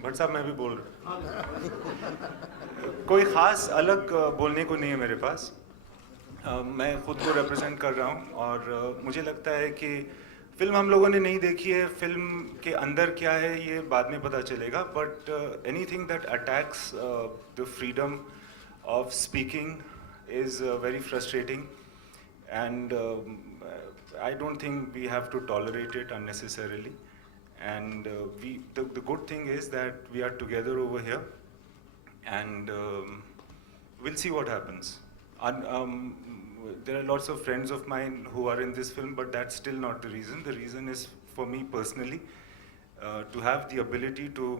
भट्ट साहब मैं भी बोल रहा हूँ। कोई ख़ास अलग बोलने को नहीं है मेरे पास। मैं ख़ुद को रिप्रेजेंट कर रहा हूँ और मुझे लगता है कि फ़िल्म हम लोगों ने नहीं देखी है, फ़िल्म के अंदर क्या है ये बाद में पता चलेगा, but anything that attacks the freedom of speaking is very frustrating and I don't think we have to tolerate it unnecessarily. And the good thing is that we are together over here, and we'll see what happens. There are lots of friends of mine who are in this film, but that's still not the reason. The reason is for me personally to have the ability to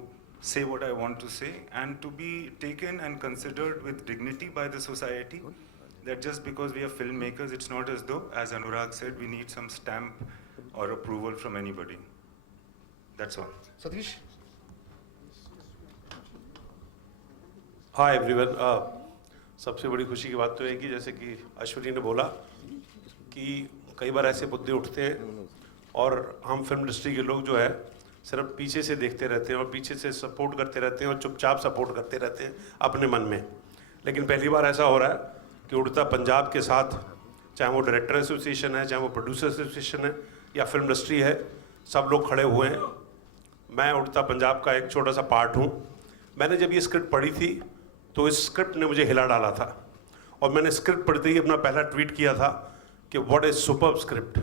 say what I want to say and to be taken and considered with dignity by the society. That just because we are filmmakers, it's not as though, as Anurag said, we need some stamp or approval from anybody. That's all. Satish? Hi everyone. सबसे बड़ी खुशी की बात तो है कि जैसे कि अश्विनी ने बोला कि कई बार ऐसे मुद्दे उठते हैं और हम फिल्म इंडस्ट्री के लोग जो है सिर्फ पीछे से देखते रहते हैं और पीछे से सपोर्ट करते रहते हैं और चुपचाप सपोर्ट करते रहते हैं अपने मन में। लेकिन पहली बार ऐसा हो रहा है कि उड़ता पंजाब के साथ, चाहे वो डायरेक्टर एसोसिएशन है, चाहे वो प्रोड्यूसर एसोसिएशन है या फिल्म इंडस्ट्री है, सब लोग खड़े हुए हैं। मैं उड़ता पंजाब का एक छोटा सा पार्ट हूँ। मैंने जब ये स्क्रिप्ट पढ़ी थी तो इस स्क्रिप्ट ने मुझे हिला डाला था और मैंने स्क्रिप्ट पढ़ते ही अपना पहला ट्वीट किया था कि व्हाट इज सुपर्ब स्क्रिप्ट।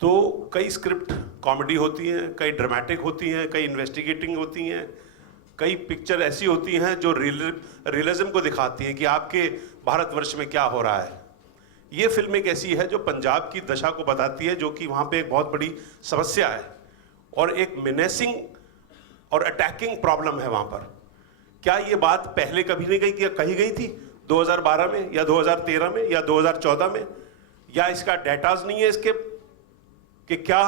तो कई स्क्रिप्ट कॉमेडी होती हैं, कई ड्रामेटिक होती हैं, कई इन्वेस्टिगेटिंग होती हैं, कई पिक्चर ऐसी होती हैं जो रियलिज्म को दिखाती हैं कि आपके भारतवर्ष में क्या हो रहा है। ये फिल्म एक ऐसी है जो पंजाब की दशा को बताती है, जो कि वहाँ पे एक बहुत बड़ी समस्या है और एक मिनेसिंग और अटैकिंग प्रॉब्लम है वहाँ पर। क्या ये बात पहले कभी नहीं कही गई थी 2012 में या 2013 में या 2014 में? या इसका डेटाज नहीं है इसके कि क्या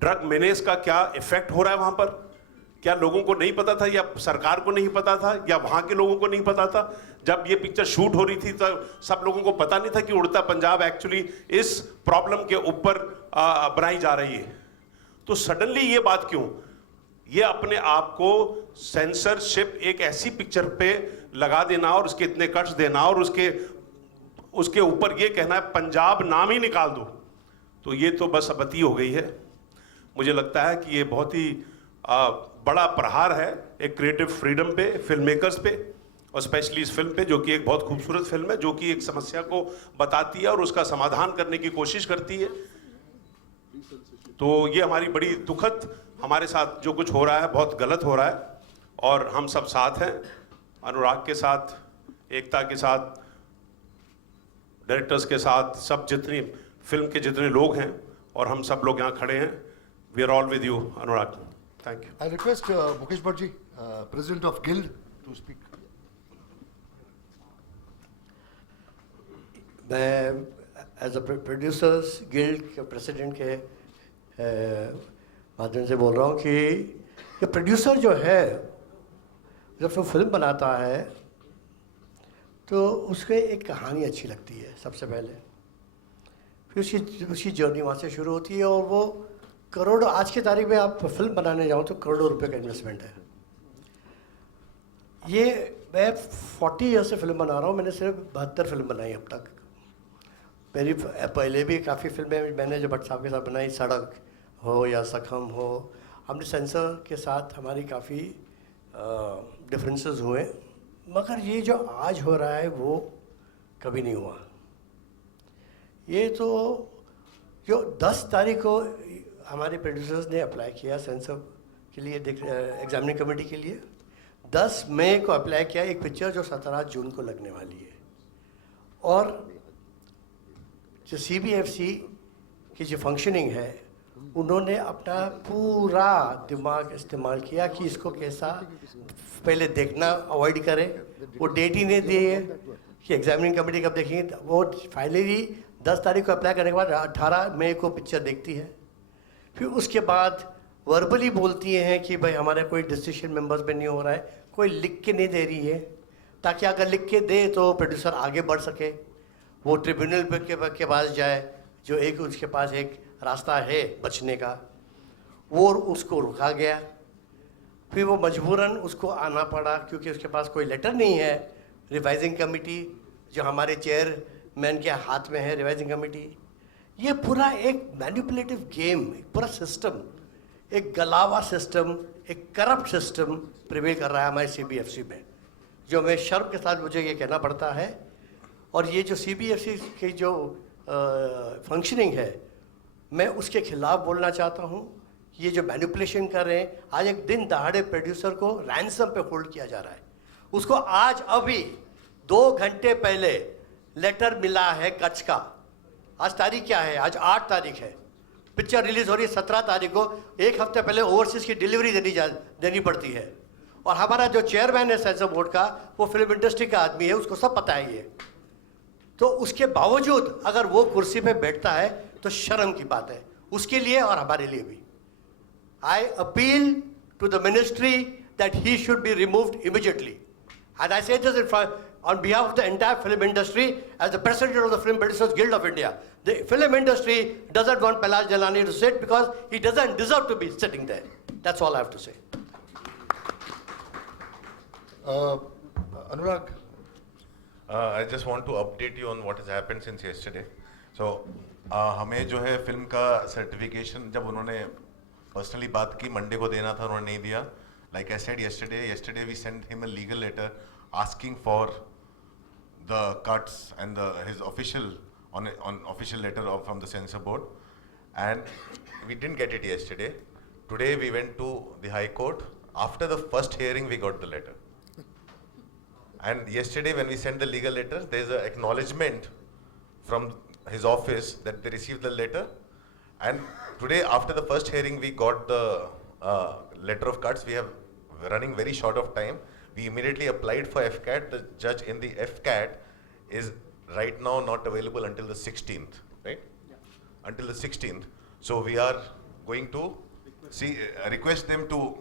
ड्रग मेनेस का क्या इफेक्ट हो रहा है वहाँ पर? क्या लोगों को नहीं पता था या सरकार को नहीं पता था या वहाँ के लोगों को नहीं पता था? जब ये पिक्चर शूट हो रही थी तो सब लोगों को पता नहीं था कि उड़ता पंजाब एक्चुअली इस प्रॉब्लम के ऊपर बनाई जा रही है। तो सडनली ये बात क्यों? ये अपने आप को सेंसरशिप एक ऐसी पिक्चर पे लगा देना और उसके इतने कट्स देना और उसके ऊपर ये कहना है पंजाब नाम ही निकाल दो, तो ये तो बस अबती हो गई है। मुझे लगता है कि ये बहुत ही बड़ा प्रहार है एक क्रिएटिव फ्रीडम पे, फिल्म मेकर्स पे और स्पेशली इस फिल्म पे, जो कि एक बहुत खूबसूरत फिल्म है, जो कि एक समस्या को बताती है और उसका समाधान करने की कोशिश करती है। तो ये हमारी बड़ी दुखद, हमारे साथ जो कुछ हो रहा है बहुत गलत हो रहा है और हम सब साथ हैं, अनुराग के साथ, एकता के साथ, डायरेक्टर्स के साथ, सब जितनी फिल्म के जितने लोग हैं और हम सब लोग यहाँ खड़े हैं। We are all with you Anurag. Thank you. I request Mukesh Bhatt ji, President of Guild, to speak. मैं एज अ प्रोड्यूसर्स गिल्ड के प्रेसिडेंट के माध्यम से बोल रहा हूँ कि ये प्रोड्यूसर जो है जब वो फिल्म बनाता है तो उसके एक कहानी अच्छी लगती है सबसे पहले, फिर उसकी जर्नी वहाँ से शुरू होती है और वो करोड़ों, आज की तारीख में आप फिल्म बनाने जाओ तो करोड़ों रुपए का इन्वेस्टमेंट है। ये मैं 40 ईयर से फिल्म बना रहा हूँ, मैंने सिर्फ 72 फिल्म बनाई अब तक। मेरी पहले भी काफ़ी फिल्में मैंने जो भट्ट साहब के साथ बनाई, सड़क हो या सखम हो, हमने सेंसर के साथ हमारी काफ़ी डिफरेंसेस हुए, मगर ये जो आज हो रहा है वो कभी नहीं हुआ। ये तो जो 10 तारीख को हमारे प्रोड्यूसर्स ने अप्लाई किया सेंसर के लिए, एग्जामिनिंग कमेटी के लिए, 10 मई को अप्लाई किया एक पिक्चर जो 17 जून को लगने वाली है। और जो CBFC की जो फंक्शनिंग है, उन्होंने अपना पूरा दिमाग इस्तेमाल किया कि इसको कैसा पहले देखना अवॉइड करें। वो डेट ही नहीं दी है कि एग्जामिनिंग कमेटी कब देखेंगे। वो फाइनली 10 तारीख को अप्लाई करने के बाद 18 मई को पिक्चर देखती है। फिर उसके बाद वर्बली बोलती हैं कि भाई हमारे कोई डिसीजन मेंबर्स पे नहीं हो रहा है, कोई लिख के नहीं दे रही है, ताकि अगर लिख के दे तो प्रोड्यूसर आगे बढ़ सके, वो ट्रिब्यूनल के पास जाए, जो एक उसके पास एक रास्ता है बचने का। वो उसको रुका गया, फिर वो मजबूरन उसको आना पड़ा क्योंकि उसके पास कोई लेटर नहीं है। रिवाइजिंग कमेटी जो हमारे चेयरमैन के हाथ में है, रिवाइजिंग कमेटी, ये पूरा एक मैनिपुलेटिव गेम, पूरा सिस्टम, एक गलावा सिस्टम, एक करप्ट सिस्टम प्रिवेल कर रहा है हमारे CBFC में, जो मैं शर्म के साथ मुझे ये कहना पड़ता है। और ये जो CBFC की जो फंक्शनिंग है, मैं उसके खिलाफ बोलना चाहता हूँ। ये जो मैनिपुलेशन कर रहे हैं, आज एक दिन दहाड़े प्रोड्यूसर को रैंसम पे होल्ड किया जा रहा है। उसको आज अभी 2 घंटे पहले लेटर मिला है कच्छ का। आज तारीख क्या है? आज 8 तारीख है। पिक्चर रिलीज हो रही है 17 तारीख को। 1 हफ्ते पहले ओवरसीज की डिलीवरी देनी पड़ती है। और हमारा जो चेयरमैन है सेंसर बोर्ड का, वो फिल्म इंडस्ट्री का आदमी है, उसको सब पता है ये। तो उसके बावजूद अगर वो कुर्सी पे बैठता है तो शर्म की बात है उसके लिए और हमारे लिए भी। I appeal to the ministry that he should be removed immediately. And I say this on behalf of the entire film industry as the president of the Film Producers Guild of India. The film industry doesn't want Palash Jalani to sit because he doesn't deserve to be sitting there. That's all I have to say. Anurag, I just want to update you on what has happened since yesterday. So, हमें जो है film का certification जब उन्होंने personally बात की, Monday को देना था, उन्होंने नहीं दिया. Like I said yesterday we sent him a legal letter asking for the cuts and his official official letter from the censor board, and we didn't get it yesterday. Today we went to the High Court. After the first hearing we got the letter. And yesterday when we sent the legal letter, there is an acknowledgement from his office that they received the letter. And today, after the first hearing, we got the letter of cuts. We have running very short of time. We immediately applied for FCAT. The judge in the FCAT is right now not available until the 16th, right? Yeah. Until the 16th. So we are going to request them to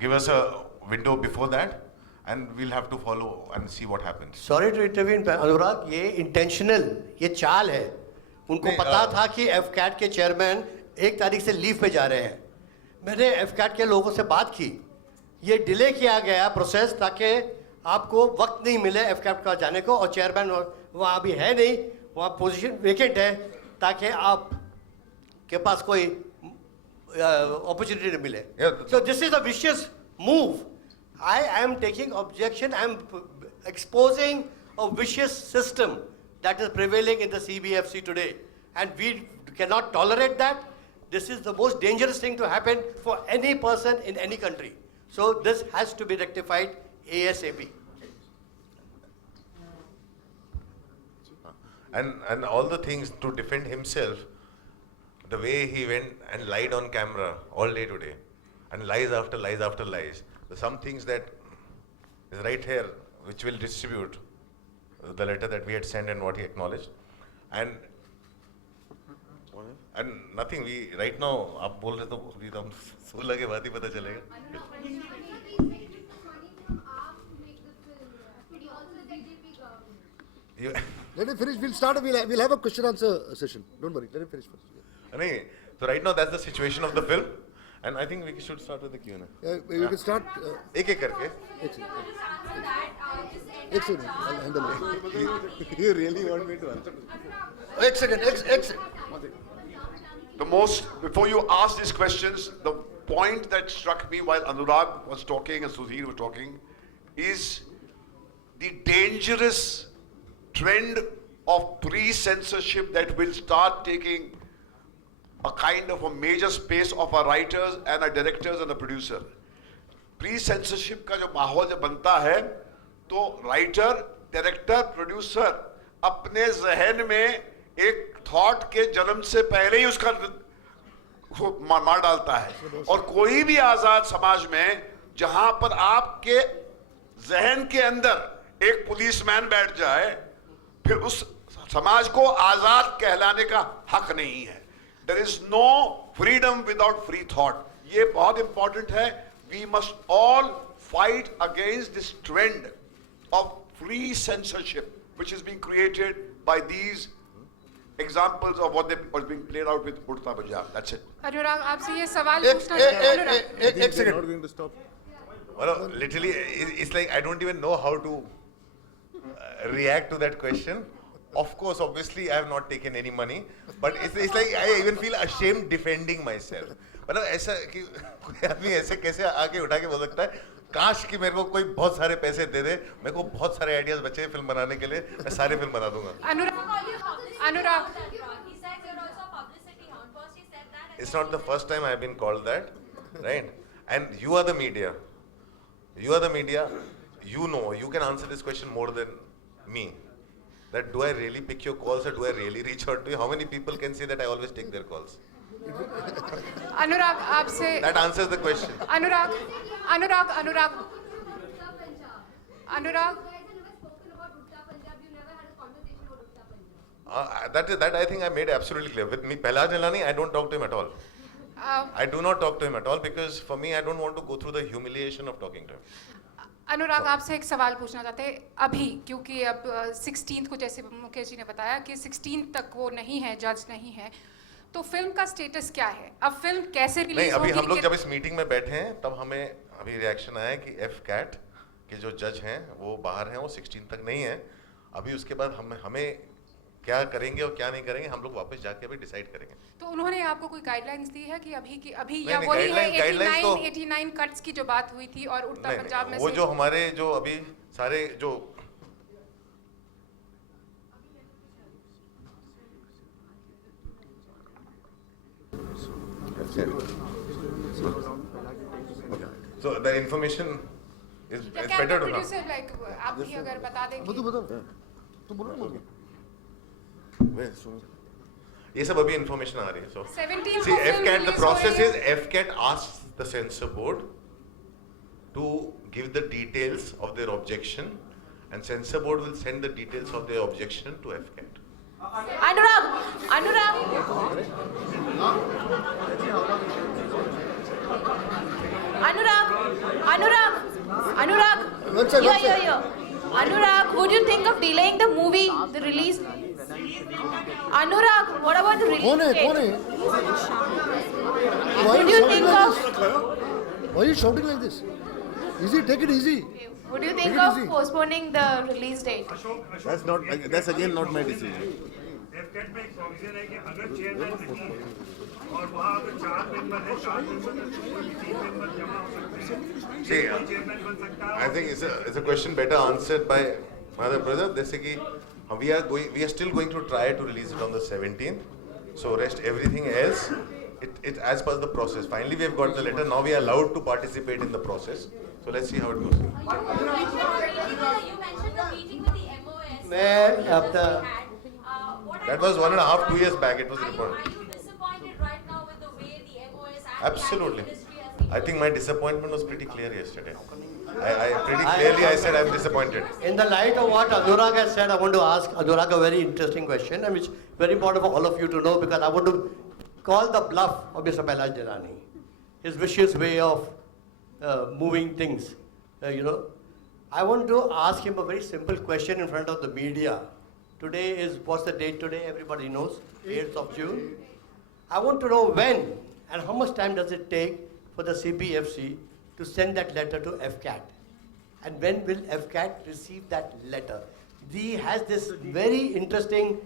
give us a window before that, and we'll have to follow and see what happens. Sorry to intervene, अनुराग, ये intentional, ये चाल है। उनको पता था कि FCAT के chairman 1 तारीख से लीव पे जा रहे हैं। मैंने FCAT के लोगों से बात की, ये डिले किया गया प्रोसेस ताकि आपको वक्त नहीं मिले FCAT का जाने को, और चेयरमैन वहाँ अभी है नहीं, वहाँ पोजीशन वेकेंट है, ताकि आप के पास कोई अपॉर्चुनिटी मिले. So this is a vicious move. I am taking objection. I am exposing a vicious system that is prevailing in the CBFC today, and we cannot tolerate that. This is the most dangerous thing to happen for any person in any country. So this has to be rectified ASAP. And all the things to defend himself, the way he went and lied on camera all day today, and lies after lies after lies. Some things that is right here, which will distribute the letter that we had sent and what he acknowledged, and nothing. We right now, आप बोल रहे तो अभी तो हम 16 के बाद ही पता चलेगा. Let him finish. We'll start. We'll have a question answer session. Don't worry. Let him finish first. नहीं, so right now that's the situation of the film, and I think we should start with the Q&A. You can start. एक-एक करके. एक second. I'll handle it. You really want me to answer? एक second. Before you ask these questions, the point that struck me while Anurag was talking and Sudhir was talking is the dangerous trend of pre-censorship that will start taking a kind of a major space of our writers and our directors and the producer. Pre-censorship का जो माहौल जब बनता है, तो writer, director, producer अपने जहन में एक थॉट के जन्म से पहले ही उसका मार डालता है. और कोई भी आजाद समाज में जहां पर आपके जहन के अंदर एक पुलिसमैन बैठ जाए, फिर उस समाज को आजाद कहलाने का हक नहीं है. There is no freedom without free thought. ये बहुत इंपॉर्टेंट है. We must all fight against this trend of free censorship which is being created by these examples of what's being played out with Udta Punjab. That's it. अनुराग आपसे ये सवाल एक पूछना चाहते हैं अनुराग एक second Well, literally, it's like I don't even know how to react to that question. Of course, obviously, I have not taken any money, but it's like I even feel ashamed defending myself. मतलब ऐसा कि कोई आदमी ऐसे कैसे आके उठा के बोल सकता है काश कि मेरे को कोई बहुत सारे पैसे दे दे, मेरे को बहुत सारे आइडियाज बचे फिल्म बनाने के लिए, मैं सारे फिल्म बना दूंगा. अनुराग It's not the first time I have been called that, right? And you are the media. You are the media. You know, you can answer this question more than me. That do I really pick your calls or do I really reach out to you? How many people can say that I always take their calls? अनुराग आपसे That answers the question. Anurag Anurag Anurag Anurag That I think I made absolutely clear. With me, Pehlaj Nilani, I don't talk to him at all. I do not talk to him at all because for me, I don't want to go through the humiliation of talking to him. अनुराग आपसे एक सवाल पूछना चाहते हैं अभी क्योंकि अब 16 को जैसे मुकेश जी ने बताया कि 16 तक वो नहीं है जज नहीं है तो फिल्म का स्टेटस क्या है अब फिल्म कैसे नहीं रिलीज अभी होगी हम लोग जब इस मीटिंग में बैठे हैं तब हमें अभी रिएक्शन आया कि FCAT के जो जज हैं वो बाहर हैं वो 16 तक नहीं है अभी उसके बाद हमें क्या करेंगे और क्या नहीं करेंगे हम लोग वापस जाके अभी डिसाइड करेंगे. तो उन्होंने आपको कोई गाइडलाइंस दी है कि अभी नहीं, या वही है guidelines तो 89 कट्स की जो बात हुई थी और उड़ता पंजाब में वो से जो हमारे जो अभी सारे जो so the information is better to know. Like आप भी अगर बता दें मधु कि बता तू बोलो ना ये सब अभी information आ रही है. So 17 see को film FCAT the release process हो is FCAT asks the censor board to give the details of their objection and censor board will send the details of their objection to FCAT. One sec. Anurag, would you think of delaying the movie, the release? Anurag, what about the release कौन है date? कौन है Would you think of Why are you shouting like this? Easy, take it easy. would you Take think it of easy. postponing the release date? That's again not my decision. FCAT में एक provision है कि अगर chairman नहीं है और वहाँ अगर 4 मेंबर है 4 मेंबर में से कोई भी 3 मेंबर जमा हो सकते हैं See, कोई चेयरमैन बन सकता है I think it's a question better answered by my other brother. जैसे कि we are still going to try to release it on the 17th. So rest everything else, it as per the process. Finally, we have got the letter. Now we are allowed to participate in the process. So let's see how it goes. You mentioned the meeting with the MOS. मैं अब That was 1.5, 2 years back. It was reported. Are you disappointed right now with the way the MOS and Absolutely. the industry has been? I think my disappointment was pretty clear yesterday. I pretty clearly I said I'm disappointed. In the light of what Anurag has said, I want to ask Anurag a very interesting question, and which is very important for all of you to know because I want to call the bluff of Mr. Pehlaj Nilani. His vicious way of moving things, I want to ask him a very simple question in front of the media. Today is, what's the date today? Everybody knows, 8th of June. I want to know when and how much time does it take for the CPFC to send that letter to FCAT? And when will FCAT receive that letter? He has this very interesting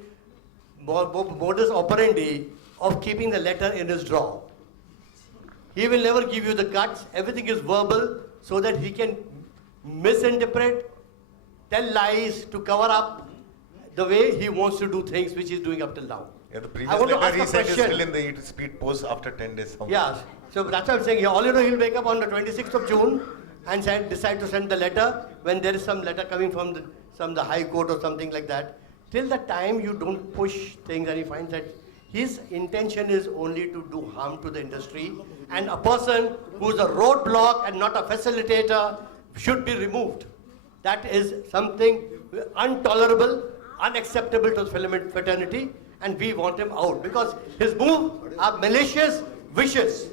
modus operandi of keeping the letter in his drawer. He will never give you the guts. Everything is verbal so that he can misinterpret, tell lies to cover up the way he wants to do things, which he's doing up till now. Yeah, the I previous want to letter ask he a said is question. still in the speed post after 10 days. Yeah, so that's what I'm saying. All he'll wake up on the 26th of June and decide to send the letter when there is some letter coming from the High Court or something like that. Till the time you don't push things and he finds that his intention is only to do harm to the industry and a person who's a roadblock and not a facilitator should be removed. That is something intolerable, unacceptable to the film fraternity, and we want him out because his moves are malicious, vicious.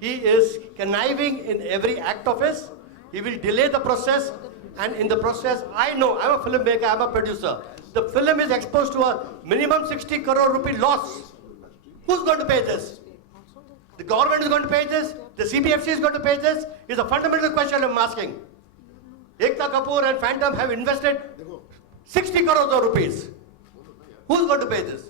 He is conniving in every act of his. He will delay the process, and in the process, I know, I'm a filmmaker, I'm a producer. The film is exposed to a minimum 60 crore rupee loss. Who's going to pay this? The government is going to pay this? The CPFC is going to pay this? Is a fundamental question I'm asking. Ekta Kapoor and Phantom have invested 60 crores of rupees. Who's going to pay this?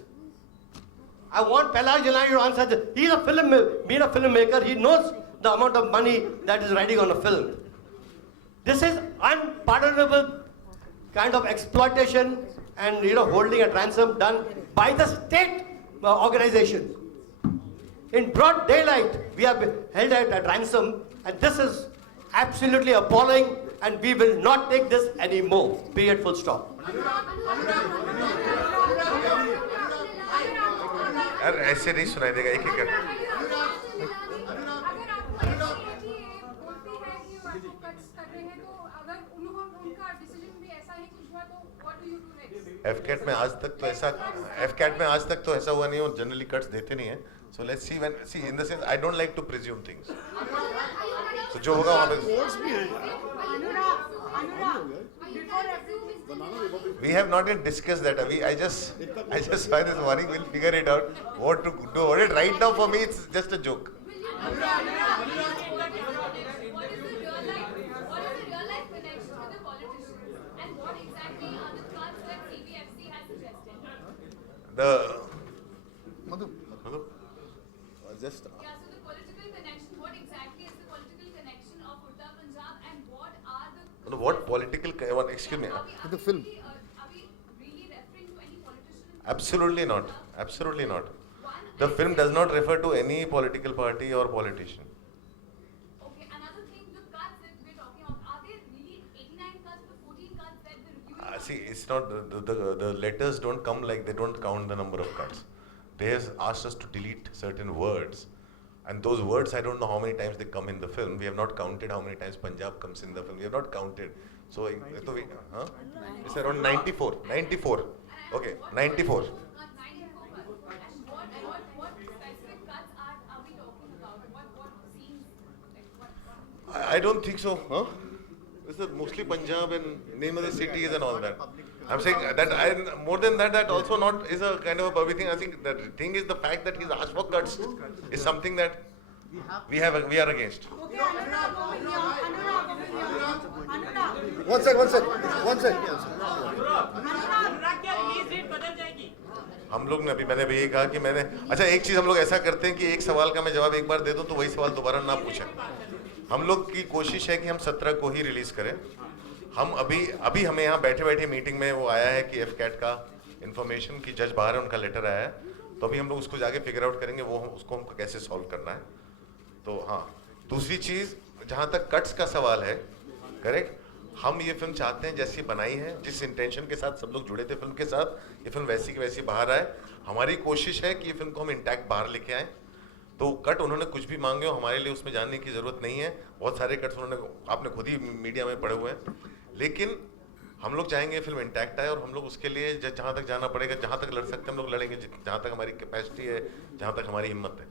I want Pelaj Jalani to answer this. He's a filmmaker. He knows the amount of money that is riding on a film. This is unpardonable kind of exploitation and holding a ransom done by the state organization. In broad daylight, we have been held at ransom, and this is absolutely appalling, and we will not take this anymore. Period. Full stop. यार ऐसे नहीं सुनाई देगा एक एक कर AFCAT में आज तक तो ऐसा हुआ नहीं, और जनरली कट्स देते नहीं है. So let's see when see in the sense I don't like to presume things. तो जो होगा वहां पे we have not yet discussed that. I just saw this morning. We'll figure it out what to do. Right now for me it's just a joke. What is the real life connection with the politicians, and what exactly are the cuts that CBFC has suggested? Just Yeah, so the political connection, what exactly is the political connection of Uttar Punjab, and what are the... What political excuse me. The film. Are we really referring to any politician? Absolutely not. Absolutely not. The film does not refer to any political party or politician. Okay, another thing, the cuts that we're talking about, are they really 89 cuts, the 14 cuts that the review... See, it's not the letters don't come like they don't count the number of cuts. They have asked us to delete certain words, and those words I don't know how many times they come in the film. We have not counted how many times Punjab comes in the film. We have not counted. So it's around 94. 94. Okay, 94. What specific cuts are we talking about? What scenes? I don't think so. This is mostly Punjab and name of the cities and all that. I'm saying that more than that, that also not is a kind of a public thing. I think the thing is the fact that he's asked for cuts is something that we are against. One sec. हम लोग ने अभी मैंने भी यही कहा कि मैंने अच्छा एक चीज हम लोग ऐसा करते हैं कि एक सवाल का मैं जवाब एक बार दे दूं तो वही सवाल दोबारा ना पूछें. हम लोग की कोशिश है कि हम 17 को ही रिलीज करें. हम अभी हमें यहाँ बैठे मीटिंग में वो आया है कि एफकैट का इंफॉर्मेशन की जज बाहर है, उनका लेटर आया है, तो अभी हम लोग उसको जाके फिगर आउट करेंगे वो उसको हमको कैसे सॉल्व करना है. तो हाँ, दूसरी चीज जहाँ तक कट्स का सवाल है, करेक्ट, हम ये फिल्म चाहते हैं जैसी बनाई है, जिस इंटेंशन के साथ सब लोग जुड़े थे फिल्म के साथ, ये फिल्म वैसी की वैसी बाहर आए. हमारी कोशिश है कि ये फिल्म को हम इंटैक्ट बाहर लेके आए. तो कट उन्होंने कुछ भी मांगे हो, हमारे लिए उसमें जानने की जरूरत नहीं है. बहुत सारे कट्स उन्होंने आपने खुद ही मीडिया में पढ़े हुए हैं, लेकिन हम लोग चाहेंगे फिल्म इंटैक्ट आए और हम लोग उसके लिए जहाँ तक जाना पड़ेगा, जहाँ तक लड़ सकते हैं हम लोग लड़ेंगे, जहाँ तक हमारी कैपेसिटी है, जहाँ तक हमारी हिम्मत है.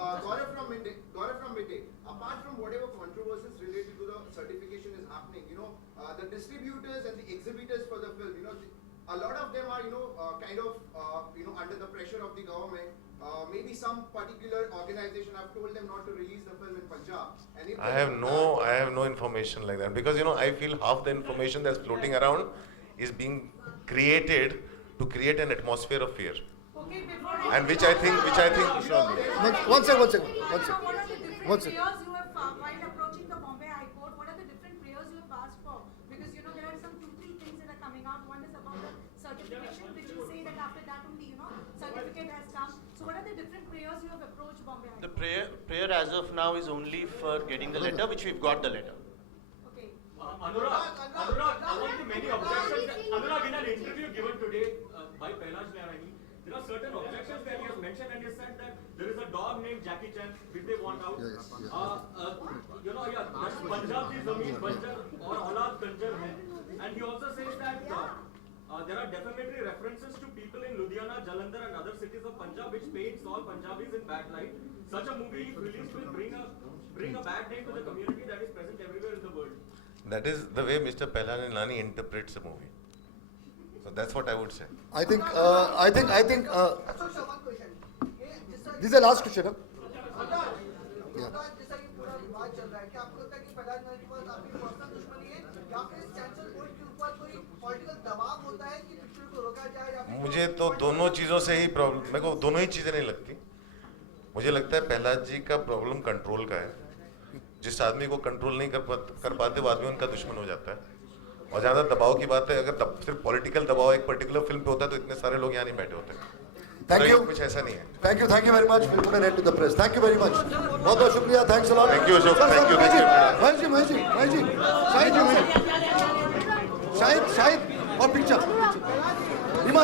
Gaurav from Midday, apart from whatever controversies related to the certification is happening, the distributors and the exhibitors for the film, a lot of them are, kind of, under the pressure of the government. Maybe some particular organization have told them not to release the film in Punjab. And if I have no information like that, because I feel half the information that's floating around is being created to create an atmosphere of fear. And which I think. One second. What are the different prayers you have while approaching the Bombay High Court? What are the different prayers you have asked for? Because there are some 2-3 things that are coming out. One is about the certification, which you say that after that only certificate has come. So what are the different prayers you have approached Bombay High Court? The prayer as of now is only for getting the letter, which we've got the letter. Okay. Anurag, among the many objections, Anurag, in an interview given today by Pelaj Jalani, there are certain objections that he has mentioned, and he said that there is a dog named Jackie Chan which they want out. Punjab ki zameen banjar aur aulad kanjar hai. And he also says that there are defamatory references to people in Ludhiana, Jalandhar and other cities of Punjab, which paints all Punjabis in bad light. Such a movie, if released, will bring a bad name to the community that is present everywhere in the world. That is the way Mr. Pelanilani interprets a movie. So that's what I would say. I think, this is the last question, huh? Yeah. जैसा कि पूरा विवाद चल रहा है, क्या आपको लगता है कि पहलाज नानी के पास आपकी पर्सनल दुश्मनी है या फिर इस कैंसल बोर्ड के ऊपर कोई पॉलिटिकल दबाव होता है कि पिक्चर को रोका जाए या फिर मुझे तो दोनों चीज़ों से ही प्रॉब्लम, मेरे को दोनों ही चीज़ें नहीं लगती। मुझे लगता है पहलाज जी का प्रॉब्लम कंट्रोल का है। जिस आदमी को कंट्रोल नहीं कर पाते वो आदमी उनका दुश्मन हो जाता है। और ज़्यादा दबाव की बात है, अगर सिर्फ पॉलिटिकल दबाव एक पर्टिकुलर फिल्म पे होता है तो इतने सारे लोग यहाँ नहीं बैठे होते। Thank you. कुछ ऐसा नहीं है। Thank you very much. We'll put an end to the press. Thank you very much. बहुत बहुत शुक्रिया. Thanks a lot. Thank you, Ashok. Thank you. Maheshji. Shahid और picture. Rima.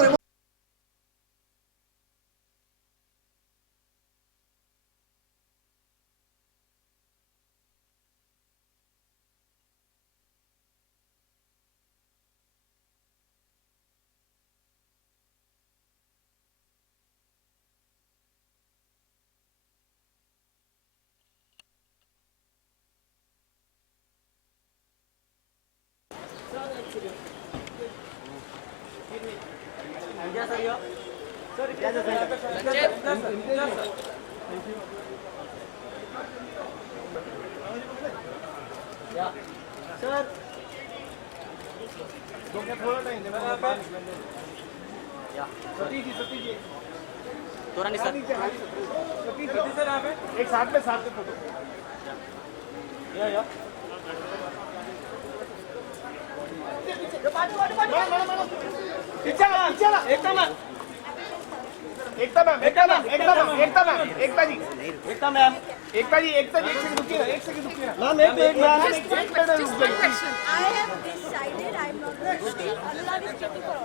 एक साथ में फोटो एकता मैम एक सेकंड रुकिए ना मैम एक मिनट रुकिए I have decided I am not going to speak. Anurag is waiting for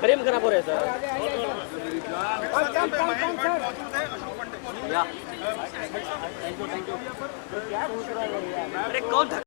प्रेम करा पोरे सर अरे कौन